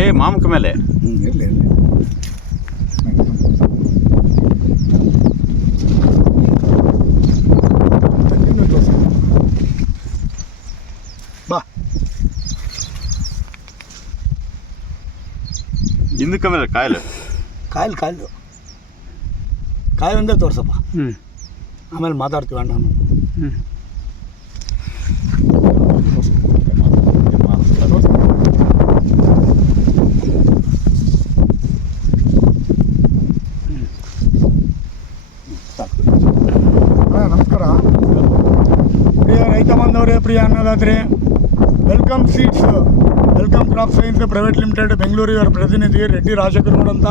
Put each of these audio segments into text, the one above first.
ಏ ಮಾಮಕ ಮೇಲೆ ಇರಲಿ ಬಾ ಹಿಂದಕ್ಕೆ ಮೇಲೆ ಕಾಯಿಲೆ ಕಾಯಿಲೆ ಒಂದೇ ತೋರ್ಸಪ್ಪ. ಆಮೇಲೆ ಮಾತಾಡ್ತೀವಿ ಅಣ್ಣ. ನಮಸ್ಕಾರ ಪ್ರಿಯ ರೈತ ಬಾಂಧವರೇ, ಪ್ರಿಯ ಅನ್ನದಾತ್ರಿ, welcome seeds, welcome crop science private limited Bengaluru ಇವರ ಪ್ರತಿನಿಧಿ ರೆಡ್ಡಿ ರಾಜಕುರ್ಮಡ್ ಅಂತ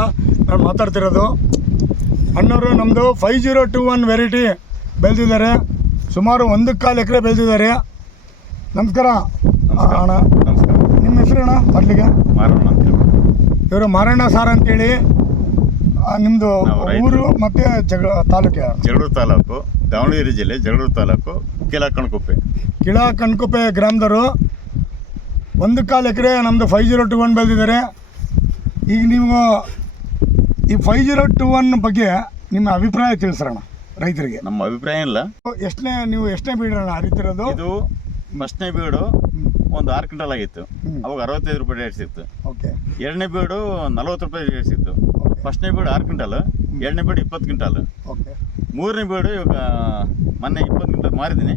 ನಾನು ಮಾತಾಡ್ತಿರೋದು. ಅಣ್ಣವರು ನಮ್ಮದು 5021 ವೆರೈಟಿ ಬೆಳೆದಿದ್ದಾರೆ. ಸುಮಾರು 1.25 ಎಕರೆ ಬೆಳೆದಿದ್ದಾರೆ. ನಮಸ್ಕಾರ ಅಣ್ಣ. ನಿಮ್ಮ ಹೆಸರು ಅಣ್ಣ? ಮೊದಲಿಗೆ ಇವರು ಮಾರಣ್ಣ ಸಾರ್ ಅಂತೇಳಿ. ನಿಮ್ಮದು ಊರು ಮತ್ತು ತಾಲೂಕು? ಜಗಳೂರು ತಾಲೂಕು, ದಾವಣಗೆರೆ ಜಿಲ್ಲೆ, ಜಗಳೂರು ತಾಲೂಕು, ಕಿಳಕಣಕುಪ್ಪೆ ಗ್ರಾಮದವರು. 1.25 ಎಕರೆ ನಮ್ಮದು 5021 ಬೆಳೆದಿದ್ದಾರೆ. ಈಗ ನೀವು ಈ 5021 ಬಗ್ಗೆ ನಿಮ್ಮ ಅಭಿಪ್ರಾಯ ತಿಳಿಸ್ರಣ್ಣ ರೈತರಿಗೆ. ನಮ್ಮ ಅಭಿಪ್ರಾಯ ಇಲ್ಲ. ನೀವು ಎಷ್ಟನೇ ಬೀಡಣ್ಣ ಹರಿತಿರೋದು? ಇದು ಫಸ್ಟ್ನೇ ಬೀಡು ಒಂದು 6 ಕ್ವಿಂಟಲ್ ಆಗಿತ್ತು. ಅವಾಗ 65 ರೂಪಾಯಿ ರೇಟ್ ಸಿಕ್ತು. ಓಕೆ. ಎರಡನೇ ಬೀಡು 40 ರೂಪಾಯಿ ರೇಟ್ ಸಿಕ್ತು. ಫಸ್ಟ್ನೇ ಬೀಡು 6 ಕ್ವಿಂಟಲ್, ಎರಡನೇ ಬೀಡು 20 ಕ್ವಿಂಟಲ್. ಓಕೆ. ಮೂರನೇ ಬೀಡು ಇವಾಗ ಮೊನ್ನೆ 20 ಕ್ವಿಂಟಲ್ ಮಾರಿದ್ದೀನಿ.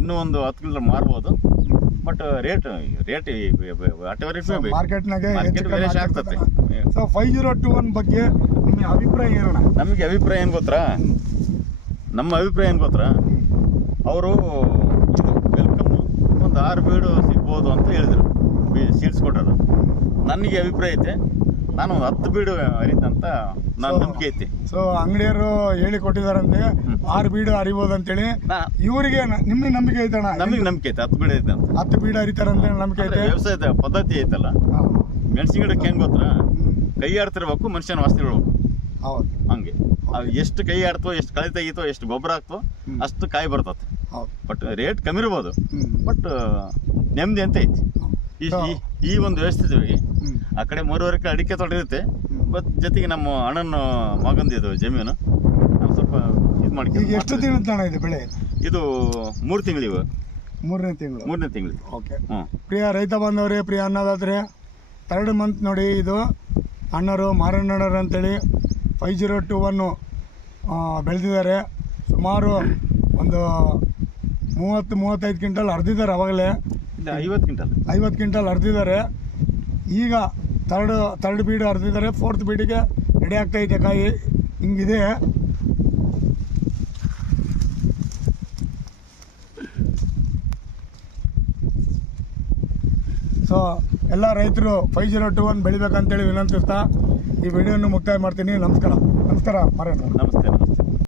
ಇನ್ನೂ ಒಂದು 10 ಕ್ವಿಂಟಲ್ ಮಾರ್ಬೋದು. ಬಟ್ ರೇಟ್ ಮಾರ್ಕೆಟ್ನಾಗೆ ಆಗ್ತದೆ. ಸೊ 5021 ಬಗ್ಗೆ ನಿಮ್ಮ ಅಭಿಪ್ರಾಯ ಏನಣ್ಣ? ನಮಗೆ ಅಭಿಪ್ರಾಯ ಏನು ಗೊತ್ತಾ? ನಮ್ಮ ಅಭಿಪ್ರಾಯ ಏನು ಗೊತ್ತಾ? ಅವರು ಇದು ವೆಲ್ಕಮ್ ಒಂದು 6 ಬೀಡು ಸಿಗ್ಬೋದು ಅಂತ ಹೇಳಿದರು, ಸೀಡ್ಸ್ ಕೊಟ್ಟರು. ನನಗೆ ಅಭಿಪ್ರಾಯ ಐತೆ, ನಾನು ಒಂದು 10 ಬೀಡು ಹರಿತಂತ ನಾನು ನಂಬಿಕೆ ಐತಿ. ಸೊ ಅಂಗಡಿಯವರು ಹೇಳಿ ಕೊಟ್ಟಿದಾರಂತೆ 6 ಬೀಡು ಹರಿಬೋದು ಅಂತೇಳಿ. ಇವರಿಗೆ ನಿಮಗೆ ನಂಬಿಕೆ ಐತಣ್ಣ? ನಮಗೆ ನಂಬಿಕೆ ಐತೆ 10 ಬೀಡು ಐತೆ ಅಂತ. 10 ಬೀಡು ಹರಿತಾರಂತ ನಂಬಿಕೆ ಐತೆ. ವ್ಯವಸಾಯದ ಪದ್ಧತಿ ಐತಲ್ಲ, ಮೆಣಸಿನ ಗಿಡಕ್ಕೆ ಹೆಂಗೆ ಗೊತ್ತಾ? ಕೈ ಆಡ್ತಿರ್ಬೇಕು, ಮನುಷ್ಯನ ವಾಸನೆ ಇಡ್ಬೇಕು. ಹೌದು. ಹಂಗೆ ಅದು ಎಷ್ಟು ಕೈ ಆಡ್ತೋ, ಎಷ್ಟು ಕಳೆ ತೆಗಿತೋ, ಎಷ್ಟು ಗೊಬ್ಬರ ಹಾಕ್ತೋ ಅಷ್ಟು ಕಾಯಿ ಬರ್ತದೆ. ಬಟ್ ರೇಟ್ ಕಮ್ಮಿ ಇರ್ಬೋದು, ಬಟ್ ನೆಮ್ಮದಿ ಅಂತ ಐತಿ. ಈ ಒಂದು ವ್ಯವಸ್ಥೆ ಆ ಕಡೆ 3 ಎಕರೆ ಅಡಿಕೆ ತೋಟ ಇರುತ್ತೆ. ಬಟ್ ಜೊತೆಗೆ ನಮ್ಮ ಅಣ್ಣನ ಮಗಂದು ಜಮೀನು ಸ್ವಲ್ಪ ಇದು ಮಾಡಿ. ಎಷ್ಟು ತಿಂಗಳ ಇದು ಬೆಳೆ? ಇದು 3 ತಿಂಗಳು. ಮೂರನೇ ತಿಂಗಳು. ಓಕೆ. ಪ್ರಿಯ ರೈತ ಬಾಂಧವರೇ, ಪ್ರಿಯ ಅನ್ನದಾತ್ರೆ, 3 ಮಂತ್ ನೋಡಿ. ಇದು ಅಣ್ಣರು ಮಾರಣ್ಣರು ಅಂತೇಳಿ 5021 ಬೆಳೆದಿದ್ದಾರೆ. ಸುಮಾರು ಒಂದು 30-35 ಕ್ವಿಂಟಲ್ ಹರಿದಿದ್ದಾರೆ. ಅವಾಗಲೇ 50 ಕ್ವಿಂಟಲ್ ಹರಿದಿದ್ದಾರೆ. ಈಗ ಥರ್ಡ್ ಬೀಡು ಹರಿದಿದ್ದಾರೆ. 4th ಬೀಡಿಗೆ ರೆಡಿ ಆಗ್ತಾಯಿದೆ. ಕಾಯಿ ಹಿಂಗಿದೆ. ಸೊ ಎಲ್ಲ ರೈತರು 5021 ಬೆಳಿಬೇಕಂತೇಳಿ ವಿನಂತಿಸ್ತಾ ಈ ವಿಡಿಯೋನ ಮುಕ್ತಾಯ ಮಾಡ್ತೀನಿ. ನಮಸ್ಕಾರ ಮಾರಣ್ಣ. ನಮಸ್ತೆ.